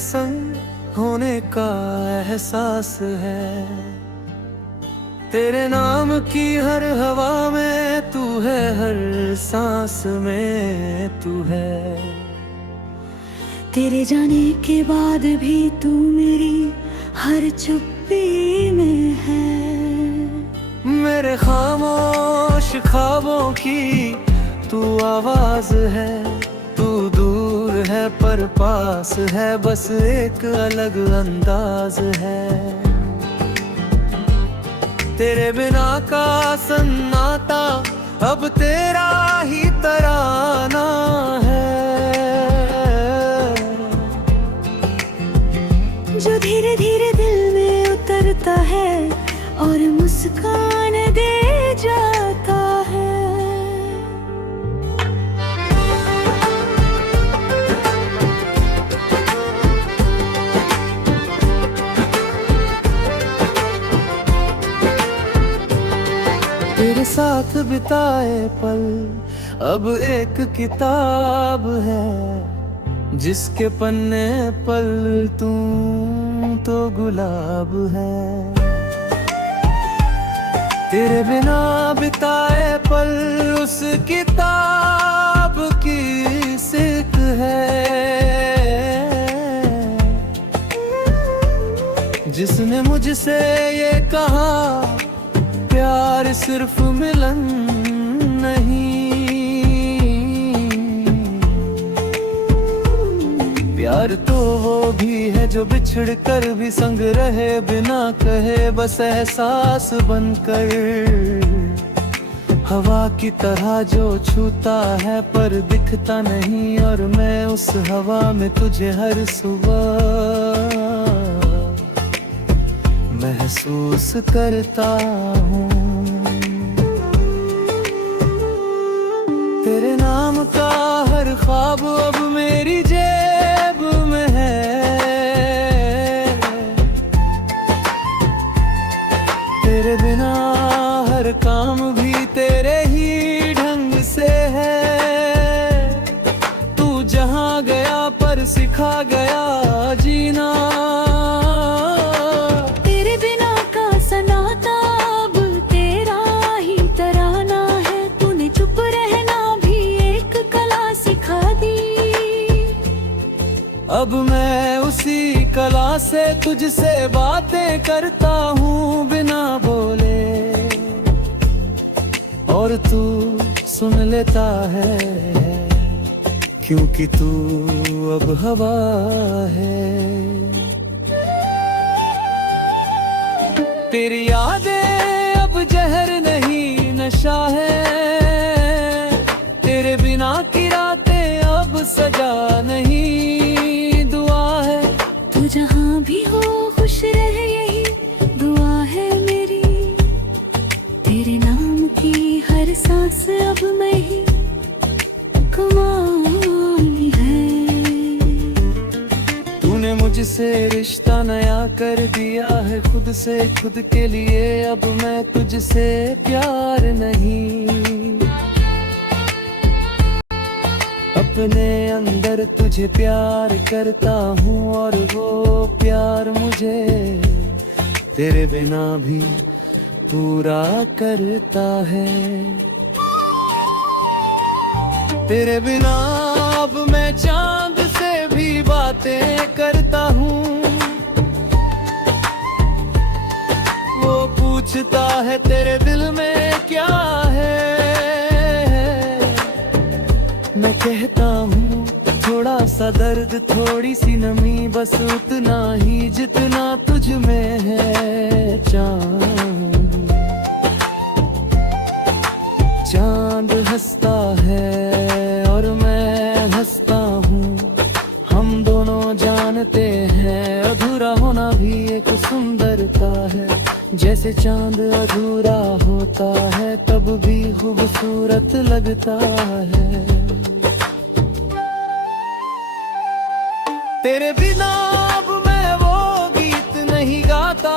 संग होने का एहसास है। तेरे नाम की हर हवा में तू है, हर सांस में तू है। तेरे जाने के बाद भी तू मेरी हर चुप्पी में है। मेरे खामोश ख्वाबों की तू आवाज है। तू दूर है पर पास है, बस एक अलग अंदाज है। तेरे बिना का सन्नाटा अब तेरा ही तराना है, जो धीरे धीरे दिल में उतरता है और मुस्कान दे जाता है। तेरे साथ बिताए पल अब एक किताब है, जिसके पन्ने पल तू तो गुलाब है। तेरे बिना बिताए पल उस किताब की सिक है, जिसने मुझसे ये कहा प्यार सिर्फ मिलन नहीं। प्यार तो वो भी है जो बिछड़ कर भी संग रहे, बिना कहे बस एहसास बनकर। हवा की तरह जो छूता है पर दिखता नहीं, और मैं उस हवा में तुझे हर सुबह महसूस करता हूँ। तेरे नाम का हर ख्वाब अब मेरी जेब में है। तेरे बिना हर काम भी तेरे ही ढंग से है। तू जहाँ गया पर सिखा गया जीना। अब मैं उसी कला से तुझसे बातें करता हूँ बिना बोले, और तू सुन लेता है क्योंकि तू अब हवा है। तेरी यादें अब जहर नहीं नशा है। तेरे बिना की रातें अब सजा नहीं दुआ है। तू जहाँ भी हो खुश रह यही दुआ है मेरी। तेरे नाम की हर सांस अब मैं ही कमाल है। तूने मुझसे रिश्ता नया कर दिया है खुद से खुद के लिए। अब मैं तुझसे प्यार नहीं, अपने अंदर तुझे प्यार करता हूँ, और वो प्यार मुझे तेरे बिना भी पूरा करता है। तेरे बिना अब मैं चांद से भी बातें करता हूँ। वो पूछता है तेरे दिल में क्या है। मैं कहता हूँ थोड़ा सा दर्द थोड़ी सी नमी, बस उतना ही जितना तुझ में है। चांद चांद हंसता है और मैं हंसता हूँ। हम दोनों जानते हैं अधूरा होना भी एक सुंदरता है। जैसे चांद अधूरा होता है तब भी खूबसूरत लगता है। तेरे बिना अब मैं वो गीत नहीं गाता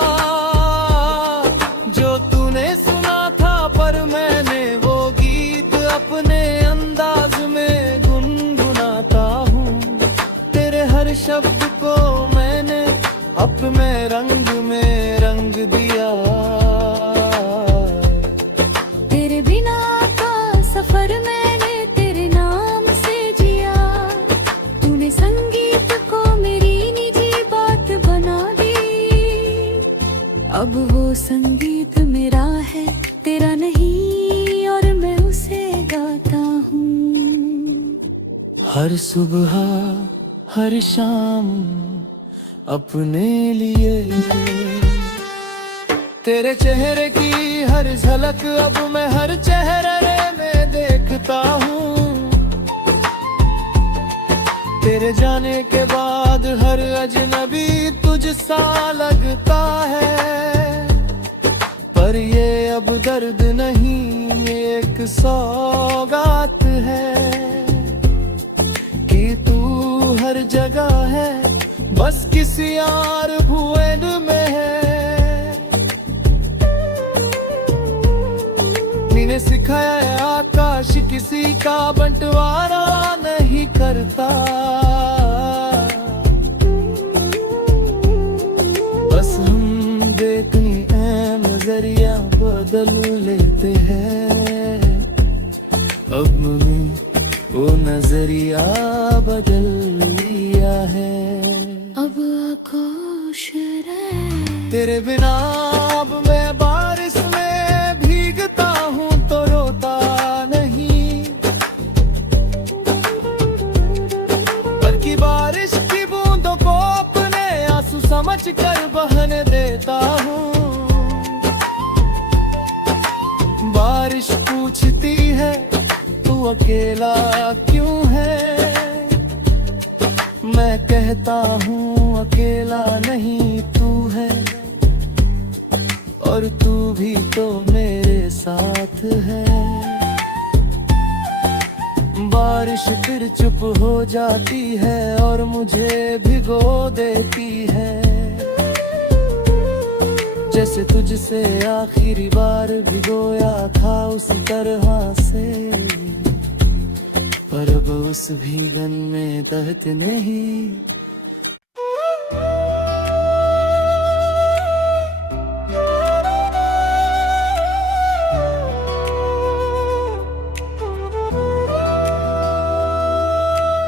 जो तूने सुना था, पर मैंने वो गीत अपने अंदाज में गुनगुनाता हूँ। तेरे हर हर शब्द को मैंने अपने रंग में रंग दिया। तेरे बिना का सफर मैंने तेरे नाम से जिया। तूने संगीत को मेरी निजी बात बना दी। अब वो संगीत मेरा है तेरा नहीं, और मैं उसे गाता हूँ। हर सुबह हर शाम अपने लिए तेरे चेहरे की हर झलक अब मैं हर चेहरे में देखता हूँ। तेरे जाने के बाद हर अजनबी तुझ सा लगता है। पर ये अब दर्द नहीं, ये एक सौगात है कि तू हर जगह है, बस किसी यार भुवन में है। मैंने सिखाया है आकाश किसी का बंटवारा नहीं करता। बस हम देखने नजरिया बदल लेते हैं। अब मैंने वो नजरिया बदल लिया है। अब आगोश रहे तेरे बिना अब मैं बारिश में भीगता हूँ तो रोता नहीं, बल्कि बारिश की बूंदों को अपने आंसू समझ कर बहने देता हूँ। बारिश पूछती है तू अकेला क्यों है, मैं कहता हूँ अकेला नहीं तू है, और तू भी तो मेरे साथ है। बारिश फिर चुप हो जाती है और मुझे भिगो देती है। जैसे तुझसे आखिरी बार भिगोया था उसी तरह से, पर अब उस भीगन में दर्द नहीं।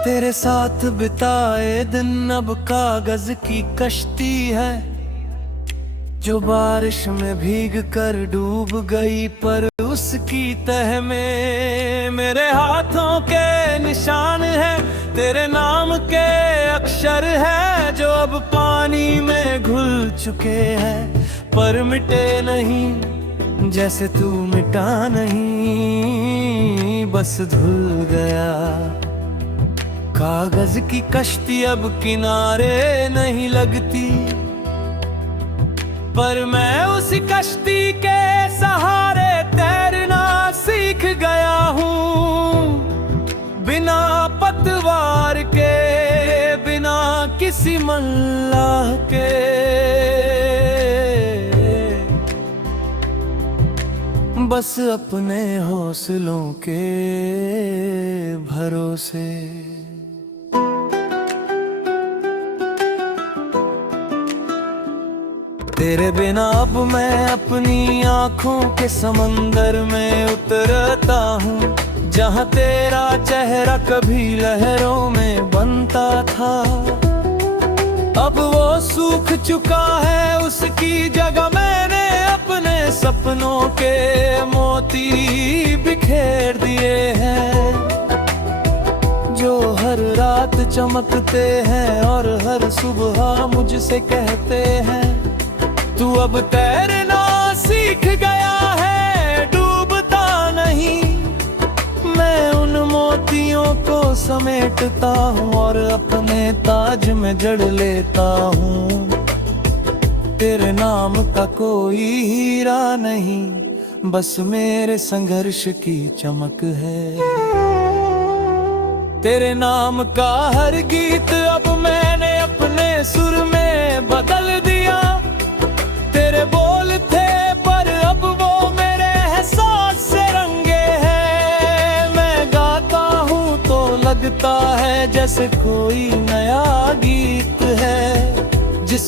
तेरे साथ बिताए दिन अब कागज की कश्ती है, जो बारिश में भीग कर डूब गई, पर उसकी तह में मेरे हाथों के निशान है। तेरे नाम के अक्षर है जो अब पानी में घुल चुके हैं, पर मिटे नहीं जैसे तू मिटा नहीं, बस धुल गया। कागज की कश्ती अब किनारे नहीं लगती, पर मैं उसी कश्ती के सहारे तैरना सीख गया हूँ। बिना पतवार के, बिना किसी मल्लाह के, बस अपने हौसलों के भरोसे। तेरे बिना अब मैं अपनी आँखों के समंदर में उतरता हूँ, जहाँ तेरा चेहरा कभी लहरों में बनता था। अब वो सूख चुका है, उसकी जगह मैंने अपने सपनों के मोती बिखेर दिए हैं, जो हर रात चमकते हैं और हर सुबह मुझसे कहते हैं तू अब तैरना सीख गया है, डूबता नहीं। मैं उन मोतियों को समेटता हूँ और अपने ताज में जड़ लेता हूँ। तेरे नाम का कोई हीरा नहीं, बस मेरे संघर्ष की चमक है। तेरे नाम का हर गीत अब मैंने अपने सुर में बदल दिया। तेरे बोल थे पर अब वो मेरे एहसास से रंगे हैं। मैं गाता हूँ तो लगता है जैसे कोई नया गीत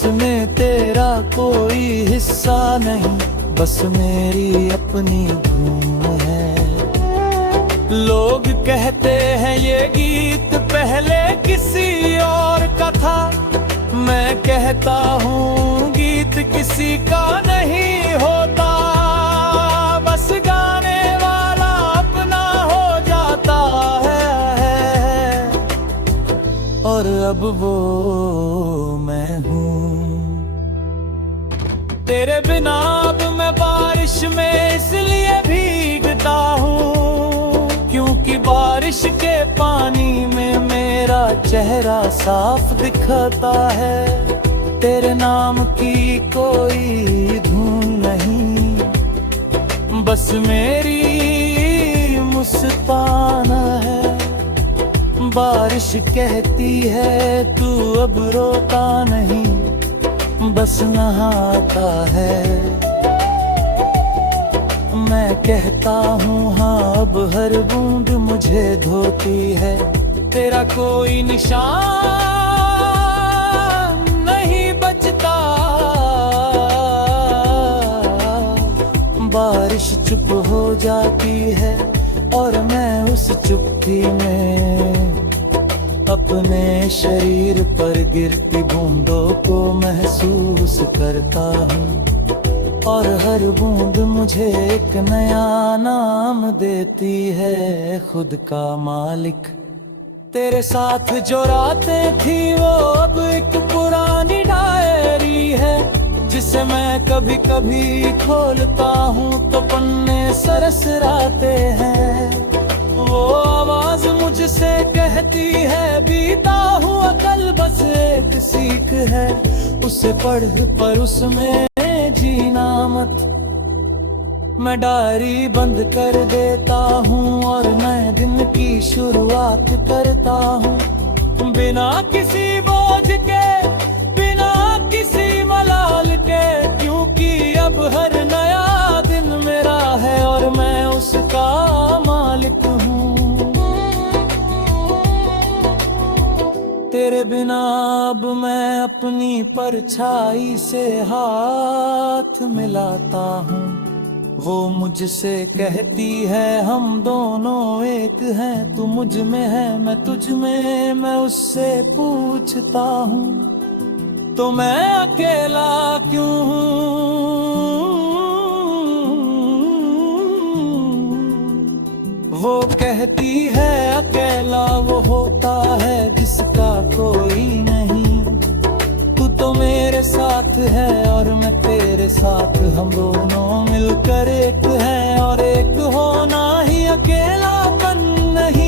इसमें तेरा कोई हिस्सा नहीं, बस मेरी अपनी धूम है। लोग कहते हैं ये गीत पहले किसी और का था, मैं कहता हूँ गीत किसी का नहीं होता, बस गाने वाला अपना हो जाता है। और अब वो मैं हूँ। तेरे बिना अब मैं बारिश में इसलिए भीगता हूँ, क्योंकि बारिश के पानी में मेरा चेहरा साफ दिखता है। तेरे नाम की कोई धुन नहीं, बस मेरी मुस्कान है। बारिश कहती है तू अब रोता नहीं, बस नहाता है। मैं कहता हूँ हाँ अब हर बूंद मुझे धोती है। तेरा कोई निशान नहीं बचता, बारिश चुप हो जाती है और मैं उस चुप्पी में अपने शरीर पर गिरती बूंदों को महसूस करता हूँ। और हर बूंद मुझे एक नया नाम देती है, खुद का मालिक। तेरे साथ जो रातें थी वो अब एक पुरानी डायरी है, जिसे मैं कभी कभी खोलता हूँ तो पन्ने सरसराते हैं। वो आवाज मुझसे कहती है बीता हुआ कल बस एक सीख है, उसे पढ़ पर उसमें जीना मत। मैं डायरी बंद कर देता हूँ और नए दिन की शुरुआत करता हूँ, बिना किसी बोझ के, बिना किसी मलाल के, क्योंकि अब हर नया दिन मेरा है और मैं उसका मालिक हूँ। तेरे बिना अब मैं अपनी परछाई से हाथ मिलाता हूँ। वो मुझसे कहती है हम दोनों एक हैं, तू मुझ में है मैं तुझ में। मैं उससे पूछता हूँ तो मैं अकेला क्यों हूँ? वो कहती है अकेला वो होता है जिसका कोई नहीं। तू तो मेरे साथ है और मैं तेरे साथ, हम दोनों मिलकर एक है और एक होना ही अकेलापन नहीं,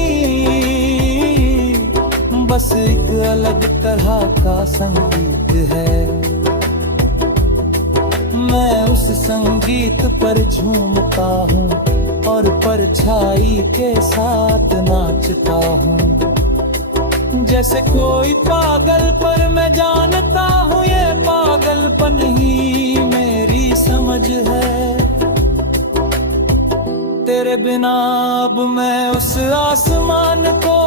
बस एक अलग तरह का संगीत है। मैं उस संगीत पर झूमता हूँ और परछाई के साथ नाचता हूँ। जैसे कोई पागल पर मैं जानता हूँ ये पागलपन ही मेरी समझ है। तेरे बिना अब मैं उस आसमान को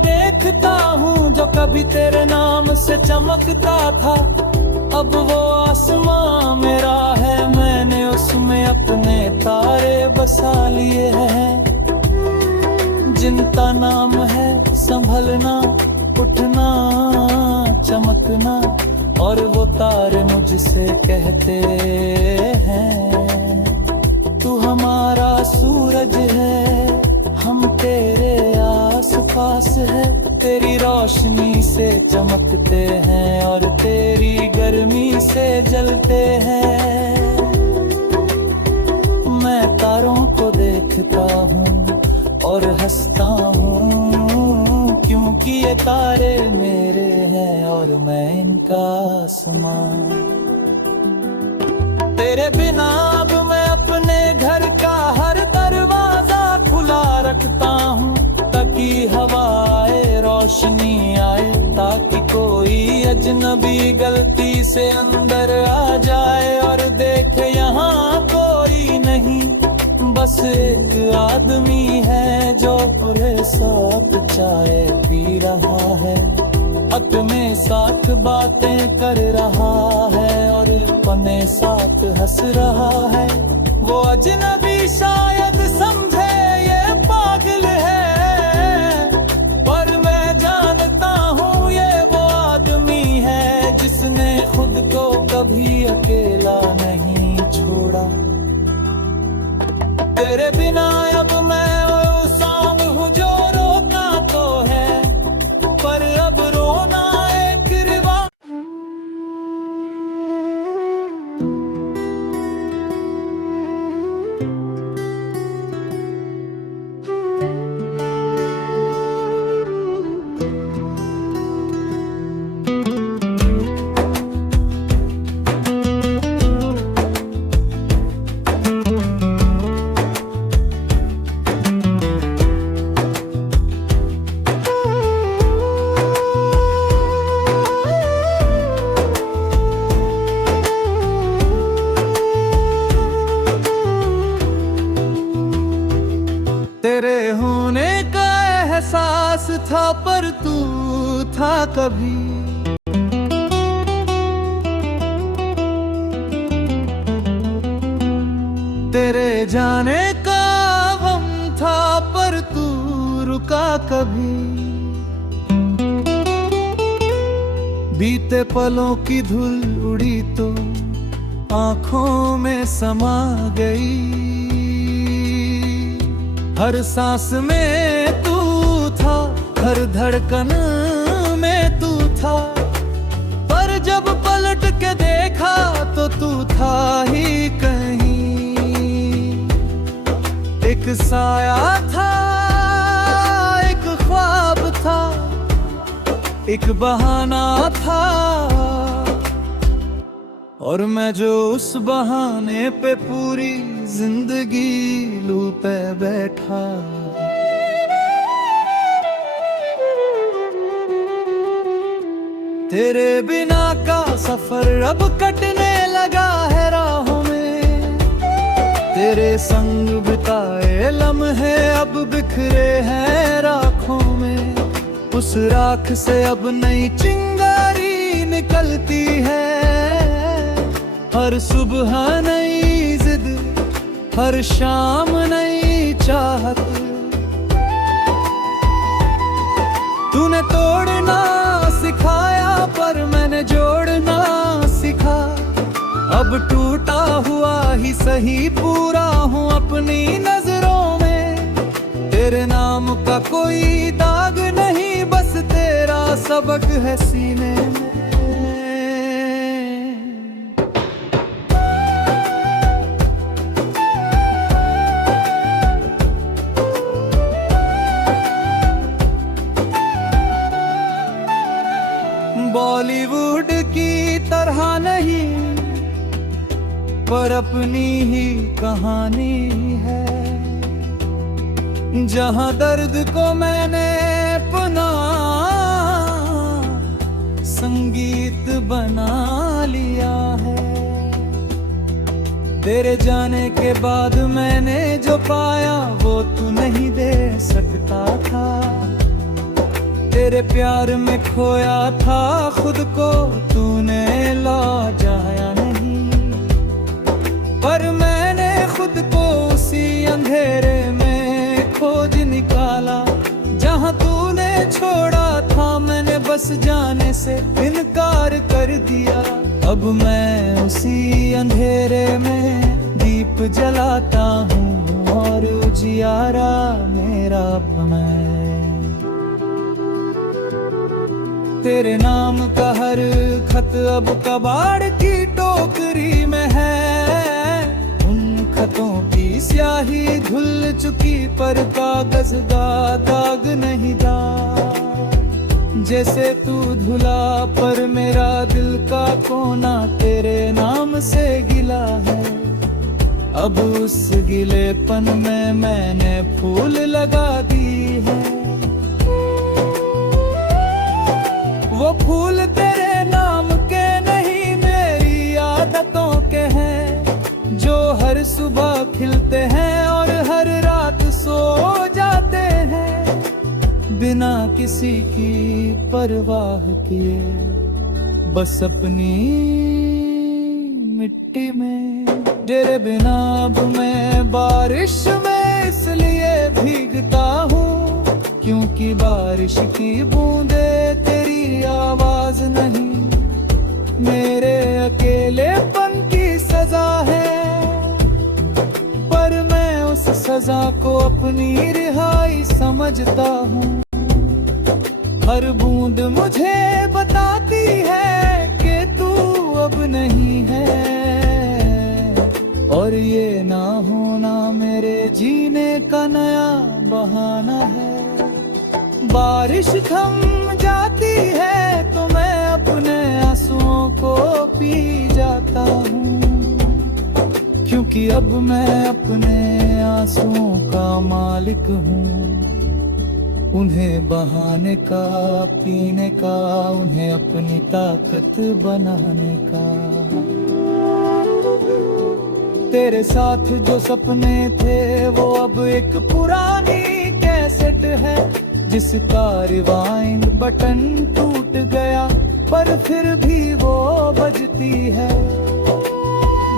देखता हूँ जो कभी तेरे नाम से चमकता था। अब वो आसमां मेरा है, मैंने उसमें अपने तारे बसा लिए हैं, जिनका नाम है संभलना, उठना, चमकना। और वो तारे मुझसे कहते हैं तू हमारा सूरज है, हम तेरे आस पास है। तेरी रोशनी से चमकते हैं और तेरी गर्मी से जलते हैं। मैं तारों को देखता हूँ और हंसता हूँ, क्योंकि ये तारे मेरे हैं और मैं इनका आसमान। तेरे बिना अब मैं अपने घर का हर दरवाजा खुला रखता हूँ, ताकि हवा आए, रोशनी आए, ताकि कोई अजनबी गलती से अंदर आ जाए और देखे यहाँ कोई नहीं, बस एक आदमी है जो पूरे साथ चाय पी रहा है, अपने साथ बातें कर रहा अपने साथ हंस रहा है। वो अजनबी शायद समझे ये पागल है, पर मैं जानता हूँ ये वो आदमी है जिसने खुद को कभी अकेला नहीं छोड़ा। तेरे बिना अब मैं वो सांप हूँ जो रोता तो है, पर अब रोना एक रिवाज। तेरे होने का एहसास था पर तू था कभी, तेरे जाने का गम था पर तू रुका कभी। बीते पलों की धूल उड़ी तो आंखों में समा गई, हर सांस में तू था, हर धड़कन में तू था, पर जब पलट के देखा तो तू था ही कहीं। एक साया था, एक ख्वाब था, एक बहाना था, और मैं जो उस बहाने पे पूरी जिंदगी लू पे बैठा। तेरे बिना का सफर अब कटने लगा है राहों में, तेरे संग बिताए लम्हे अब बिखरे हैं राखों में। उस राख से अब नई चिंगारी निकलती है, हर सुबह नई जिद, हर शाम नई चाहत। तूने तोड़ना सिखाया पर मैंने जोड़ना सीखा, अब टूटा हुआ ही सही पूरा हूँ अपनी नजरों में। तेरे नाम का कोई दाग नहीं, बस तेरा सबक है सीने में। बॉलीवुड की तरह नहीं पर अपनी ही कहानी है, जहां दर्द को मैंने अपना संगीत बना लिया है। तेरे जाने के बाद मैंने जो पाया वो तू नहीं दे सकता था, तेरे प्यार में खोया था खुद को तूने लौटाया नहीं। पर मैंने खुद को उसी अंधेरे में खोज निकाला, जहां तूने छोड़ा था मैंने बस जाने से इनकार कर दिया। अब मैं उसी अंधेरे में दीप जलाता हूँ और उजियारा मेरा मैं। तेरे नाम का हर खत अब कबाड़ की टोकरी में है, उन खतों की स्याही धुल चुकी पर कागज का दाग नहीं था। जैसे तू धुला पर मेरा दिल का कोना तेरे नाम से गिला है, अब उस गिलेपन में मैंने फूल लगा दी है। वो फूल तेरे नाम के नहीं मेरी आदतों के हैं, जो हर सुबह खिलते हैं और हर रात सो जाते हैं, बिना किसी की परवाह किए बस अपनी मिट्टी में। तेरे बिना अब मैं बारिश में इसलिए भीगता हूँ, क्योंकि बारिश की बूंदे तेरी आवाज नहीं, मेरे अकेलेपन की सजा है। पर मैं उस सजा को अपनी रिहाई समझता हूँ। हर बूंद मुझे बताती है कि तू अब नहीं है, और ये ना होना मेरे जीने का नया बहाना है। बारिश थम जाती है तो मैं अपने आंसुओं को पी जाता हूँ, क्योंकि अब मैं अपने आंसुओं का मालिक हूँ। उन्हें बहाने का, पीने का, उन्हें अपनी ताकत बनाने का। तेरे साथ जो सपने थे वो अब एक पुरानी कैसेट है, जिसका रिवाइंड बटन टूट गया, पर फिर भी वो बजती है।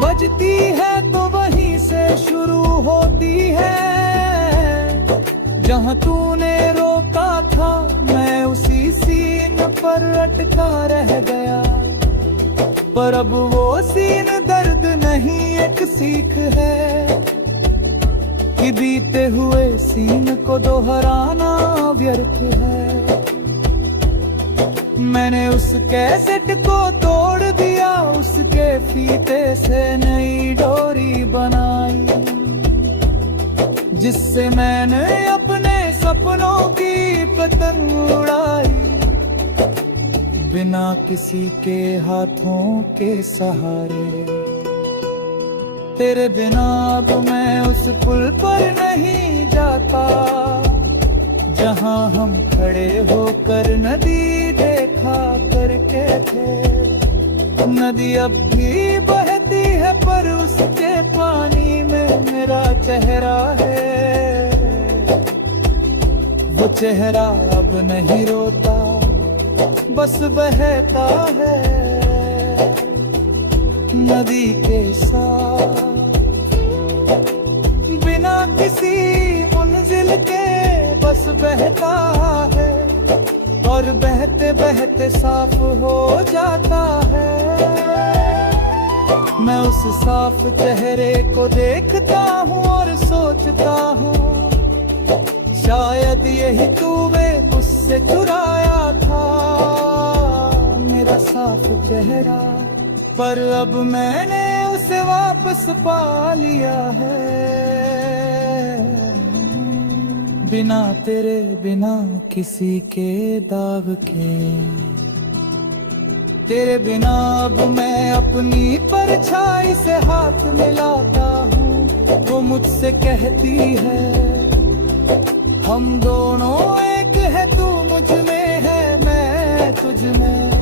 बजती है तो वहीं से शुरू होती है, जहाँ तूने रोका था मैं उसी सीन पर अटका रह गया। पर अब वो सीन दर्द नहीं एक सीख है, कि बीते हुए सीन को दोहराना व्यर्थ है। मैंने उस कैसेट को तोड़ दिया, उसके फीते से नई डोरी बनाई, जिससे मैंने अपने सपनों की पतंग उड़ाई। बिना किसी के हाथों के सहारे, तेरे बिना अब मैं उस पुल पर नहीं जाता, जहां हम खड़े होकर नदी देखा करके थे। नदी अब भी बहती है पर उसके पानी में मेरा चेहरा है। वो चेहरा अब नहीं रोता, बस बहता है नदी के साथ, बिना किसी मंजिल के बस बहता है, और बहते बहते साफ हो जाता है। मैं उस साफ चेहरे को देखता हूँ और सोचता हूँ, शायद यही तूने मुझसे चुराया था मेरा साफ चेहरा। पर अब मैंने उसे वापस पा लिया है, बिना तेरे, बिना किसी के दाग के। तेरे बिना अब मैं अपनी परछाई से हाथ मिलाता हूँ। वो मुझसे कहती है हम दोनों एक है, तू मुझ में है मैं तुझ में।